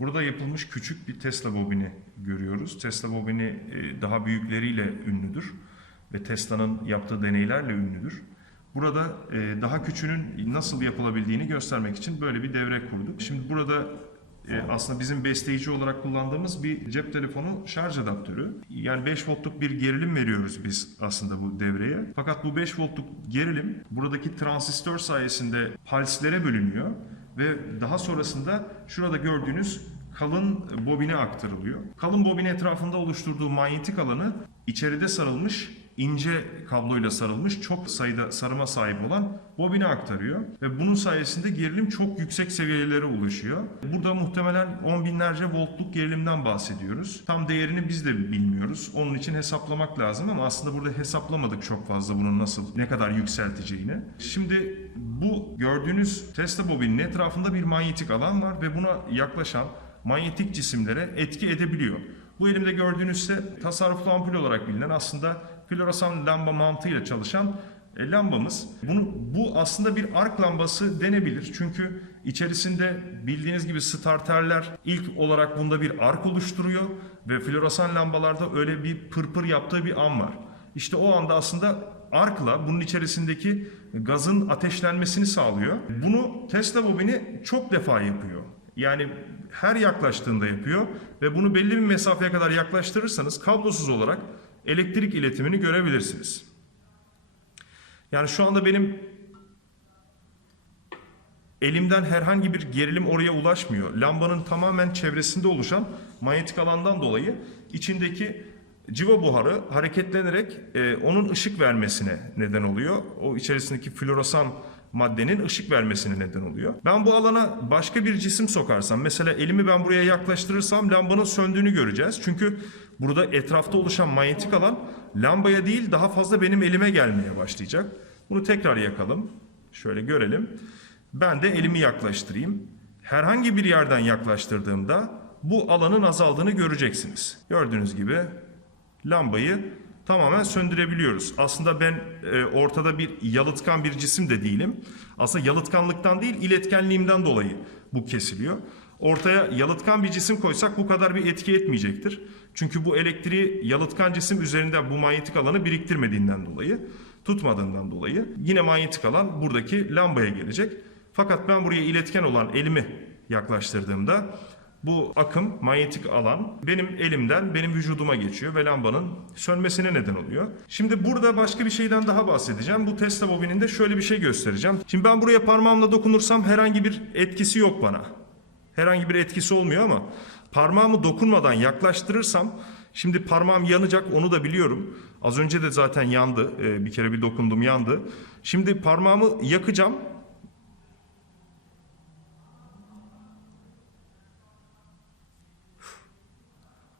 Burada yapılmış küçük bir Tesla bobini görüyoruz. Tesla bobini e, daha büyükleriyle ünlüdür ve Tesla'nın yaptığı deneylerle ünlüdür. Burada e, daha küçüğünün nasıl yapılabildiğini göstermek için böyle bir devre kurduk. Şimdi burada e, aslında bizim besleyici olarak kullandığımız bir cep telefonu şarj adaptörü. Yani 5 voltluk bir gerilim veriyoruz biz aslında bu devreye. Fakat bu 5 voltluk gerilim buradaki transistör sayesinde pulslere bölünüyor ve daha sonrasında şurada gördüğünüz kalın bobine aktarılıyor. Kalın bobin etrafında oluşturduğu manyetik alanı içeride sarılmış ince kabloyla sarılmış çok sayıda sarıma sahip olan bobine aktarıyor. Ve bunun sayesinde gerilim çok yüksek seviyelere ulaşıyor. Burada muhtemelen on binlerce voltluk gerilimden bahsediyoruz. Tam değerini biz de bilmiyoruz. Onun için hesaplamak lazım ama aslında burada hesaplamadık çok fazla bunun nasıl, ne kadar yükselteceğini. Şimdi bu gördüğünüz Tesla bobinin etrafında bir manyetik alan var ve buna yaklaşan manyetik cisimlere etki edebiliyor. Bu elimde gördüğünüz ise tasarruflu ampul olarak bilinen aslında floresan lamba mantığıyla çalışan e, lambamız. Bunu, bu aslında bir ark lambası denebilir. Çünkü içerisinde bildiğiniz gibi starterler ilk olarak bunda bir ark oluşturuyor ve floresan lambalarda öyle bir pırpır yaptığı bir an var. İşte o anda aslında arkla bunun içerisindeki gazın ateşlenmesini sağlıyor. Bunu Tesla bobini çok defa yapıyor. Yani her yaklaştığında yapıyor ve bunu belli bir mesafeye kadar yaklaştırırsanız kablosuz olarak elektrik iletimini görebilirsiniz. Yani şu anda benim elimden herhangi bir gerilim oraya ulaşmıyor. Lambanın tamamen çevresinde oluşan manyetik alandan dolayı içindeki civa buharı hareketlenerek e, onun ışık vermesine neden oluyor. O içerisindeki floresan maddenin ışık vermesine neden oluyor. Ben bu alana başka bir cisim sokarsam, mesela elimi ben buraya yaklaştırırsam lambanın söndüğünü göreceğiz. Çünkü burada etrafta oluşan manyetik alan lambaya değil daha fazla benim elime gelmeye başlayacak. Bunu tekrar yakalım. Şöyle görelim. Ben de elimi yaklaştırayım. Herhangi bir yerden yaklaştırdığımda bu alanın azaldığını göreceksiniz. Gördüğünüz gibi lambayı tamamen söndürebiliyoruz. Aslında ben e, ortada bir yalıtkan bir cisim de değilim. Aslında yalıtkanlıktan değil iletkenliğimden dolayı bu kesiliyor. Ortaya yalıtkan bir cisim koysak bu kadar bir etki etmeyecektir. Çünkü bu elektriği yalıtkan cisim üzerinden bu manyetik alanı biriktirmediğinden dolayı, tutmadığından dolayı yine manyetik alan buradaki lambaya gelecek. Fakat ben buraya iletken olan elimi yaklaştırdığımda bu akım, manyetik alan benim elimden benim vücuduma geçiyor ve lambanın sönmesine neden oluyor. Şimdi burada başka bir şeyden daha bahsedeceğim. Bu Tesla bobininde şöyle bir şey göstereceğim. Şimdi ben buraya parmağımla dokunursam herhangi bir etkisi yok bana. Herhangi bir etkisi olmuyor ama parmağımı dokunmadan yaklaştırırsam şimdi parmağım yanacak onu da biliyorum. Az önce de zaten yandı. Ee, bir kere bir dokundum yandı. Şimdi parmağımı yakacağım.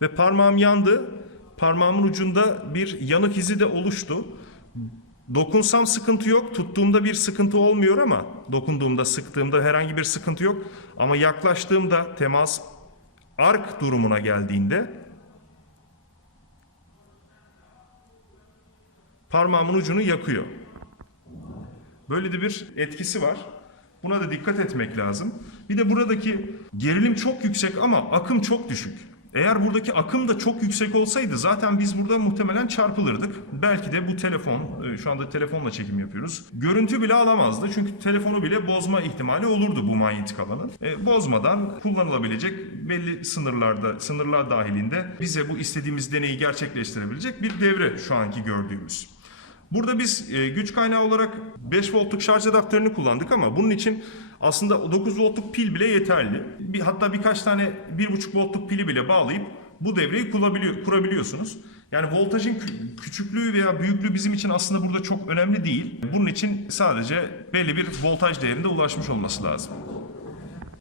Ve parmağım yandı. Parmağımın ucunda bir yanık izi de oluştu. Dokunsam sıkıntı yok. Tuttuğumda bir sıkıntı olmuyor ama dokunduğumda, sıktığımda herhangi bir sıkıntı yok. Ama yaklaştığımda temas ark durumuna geldiğinde parmağımın ucunu yakıyor. Böyle de bir etkisi var. Buna da dikkat etmek lazım. Bir de buradaki gerilim çok yüksek ama akım çok düşük. Eğer buradaki akım da çok yüksek olsaydı zaten biz burada muhtemelen çarpılırdık. Belki de bu telefon, e, şu anda telefonla çekim yapıyoruz. Görüntü bile alamazdı çünkü telefonu bile bozma ihtimali olurdu bu manyetik alanın. E, bozmadan kullanılabilecek belli sınırlarda, sınırlar dahilinde bize bu istediğimiz deneyi gerçekleştirebilecek bir devre şu anki gördüğümüz. Burada biz e, güç kaynağı olarak 5 voltluk şarj adaptörünü kullandık ama bunun için aslında 9 voltluk pil bile yeterli. Bir, hatta birkaç tane 1,5 voltluk pili bile bağlayıp bu devreyi kurabiliyor, kurabiliyorsunuz. Yani voltajın kü- küçüklüğü veya büyüklüğü bizim için aslında burada çok önemli değil. Bunun için sadece belli bir voltaj değerinde ulaşmış olması lazım.